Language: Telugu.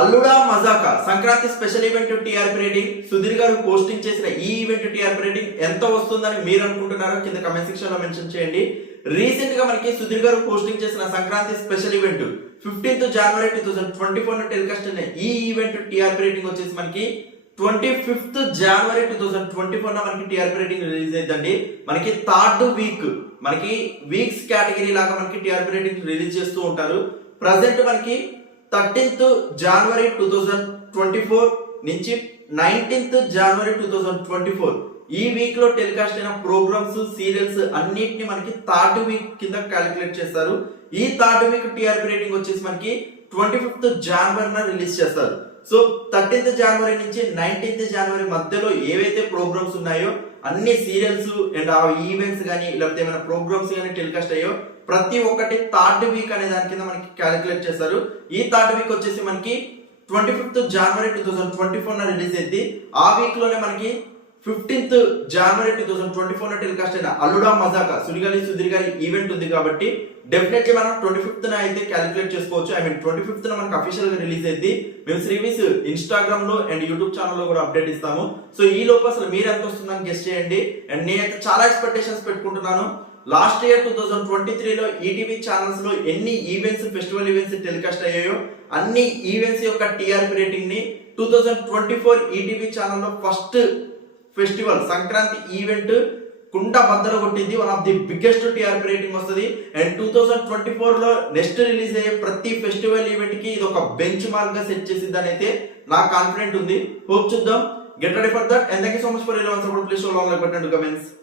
అల్లుడా Majaka Sankranti special event TRP rating Sudheer garu posting చేసిన ఈ ఈవెంట్ టీఆర్పీ రేటింగ్ ఎంత వస్తుందని మీరు అనుకుంటున్నారో కింద కమెంట్ సెక్షన్ లో మెన్షన్ చేయండి. రీసెంట్ గా మనకి సుధీర్ గారు పోస్టింగ్ చేసిన Sankranti special event 15th January 2024 telecast అయిన ఈ ఈవెంట్ టీఆర్పీ రేటింగ్ వచ్చేసి మనకి 25th January 2024 మనకి టీఆర్పీ రేటింగ్ రిలీజ్ అయిందండి. మనకి థర్డ్ వీక్ మనకి వీక్స్ కేటగిరీ లాగా మనకి టీఆర్పీ రేటింగ్ రిలీజ్ చేస్తూ ఉంటారు. ప్రజెంట్ మనకి 13th January 2024 నుంచి 19th January 2024 ఈ వీక్ లో టెలికాస్ట్ అయిన ప్రోగ్రామ్స్ సీరియల్స్ అన్నిటిని మనకి థర్డ్ వీక్ కింద క్యాలిక్యులేట్ చేస్తారు. ఈ థర్డ్ వీక్ టీఆర్పీ రేటింగ్ వచ్చేసి మనకి 25th January రిలీజ్ చేస్తారు. సో 13th January నుంచి 19th January మధ్యలో ఏవైతే ప్రోగ్రామ్స్ ఉన్నాయో అన్ని సీరియల్స్ అండ్ ఆ ఈవెంట్స్ కానీ లేకపోతే ఏమైనా ప్రోగ్రామ్స్ కానీ టెలికాస్ట్ అయ్యో ప్రతి ఒక్కటి థర్డ్ వీక్ అనే దాని కింద మనకి క్యాలిక్యులేట్ చేస్తారు. ఈ థర్డ్ వీక్ వచ్చేసి మనకి 25th January 2024 రిలీజ్ అయింది. ఆ వీక్ లోనే మనకి 15th January 2024 టెలికాస్ట్ అయిన అల్లుడా మజాకా సుధీర్ గారి ఈవెంట్ ఉంది కాబట్టి డెఫినెట్లీ మనం 25th అయితే క్యాలిక్యులేట్ చేసుకోవచ్చు. 25th మనకి అఫీషియల్ గా రిలీజ్ అయింది. మేము శ్రీవిస్ ఇన్స్టాగ్రామ్ లో అండ్ యూట్యూబ్ ఛానల్ లో కూడా అప్డేట్ ఇస్తాము. సో ఈ లోపు అసలు మీరు ఎంత వస్తుందని గెస్ట్ చేయండి. అండ్ నేనైతే చాలా ఎక్స్పెక్టేషన్స్ పెట్టుకుంటున్నాను. లాస్ట్ ఇయర్ 2023 లో ఈటీవీ ఛానల్స్ లో ఎన్ని ఈవెంట్స్ ఫెస్టివల్ ఈవెంట్స్ టెలికాస్ట్ అయ్యాయో అన్ని ఈవెంట్స్ యొక్క టీఆర్పీ రేటింగ్ ని 2024 ఈటీవీ ఛానల్ లో ఫస్ట్ ఫెస్టివల్ సంక్రాంతి ఈవెంట్ కుండ బద్దలు కొట్టింది. One of the biggest TRP rating వస్తుంది. అండ్ 2024 లో నెక్స్ట్ రిలీజ్ అయ్యే ప్రతి ఫెస్టివల్ ఈవెంట్ కి ఇది ఒక బెంచ్ మార్క్ గా సెట్ చేసిద్దని అయితే నాకు కాన్ఫిడెంట్ ఉంది. హోప్ చూద్దాం. Get ready for that. And thank you so much for your support. Please show long like button to comments.